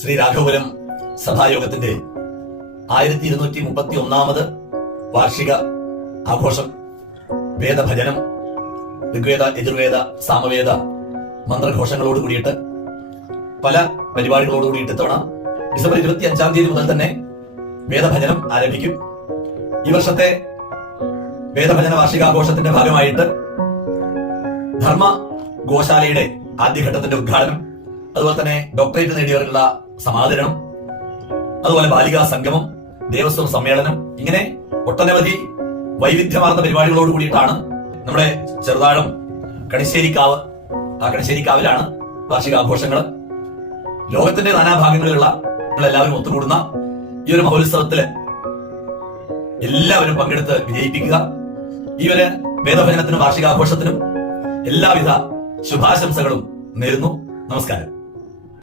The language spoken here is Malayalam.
ശ്രീ രാഘവപുരം സഭായോഗത്തിന്റെ 1231 വാർഷിക ആഘോഷം വേദഭജനം, ഋഗ്വേദ, യജുർവേദ, സാമവേദ മന്ത്രഘോഷങ്ങളോട് കൂടിയിട്ട് പല പരിപാടികളോട് കൂടിയിട്ട് ഇത്തവണ ഡിസംബർ 25-ാം തീയതി മുതൽ തന്നെ വേദഭജനം ആരംഭിക്കും. ഈ വർഷത്തെ വേദഭജന വാർഷികാഘോഷത്തിന്റെ ഭാഗമായിട്ട് ധർമ്മ ഗോശാലയുടെ ആദ്യഘട്ടത്തിന്റെ ഉദ്ഘാടനം, അതുപോലെ തന്നെ ഡോക്ടറേറ്റ് നേടിയവർക്കുള്ള സമാദരണം, അതുപോലെ ബാലികാ സംഗമം, ദേവസ്വം സമ്മേളനം, ഇങ്ങനെ ഒട്ടനവധി വൈവിധ്യമാർന്ന പരിപാടികളോട് കൂടിയിട്ടാണ് നമ്മുടെ ചെറുതാഴം കണിശ്ശേരിക്കാവ്, ആ കണിശ്ശേരിക്കാവിലാണ് വാർഷികാഘോഷങ്ങൾ. ലോകത്തിന്റെ നാനാഭാഗങ്ങളിലുള്ള നമ്മളെല്ലാവരും ഒത്തുകൂടുന്ന ഈ ഒരു മഹോത്സവത്തില് എല്ലാവരും പങ്കെടുത്ത് വിജയിപ്പിക്കുക. ഈ ഒരു വേദഭജനത്തിനും വാർഷികാഘോഷത്തിനും എല്ലാവിധ ശുഭാശംസകളും നേരുന്നു. നമസ്കാരം.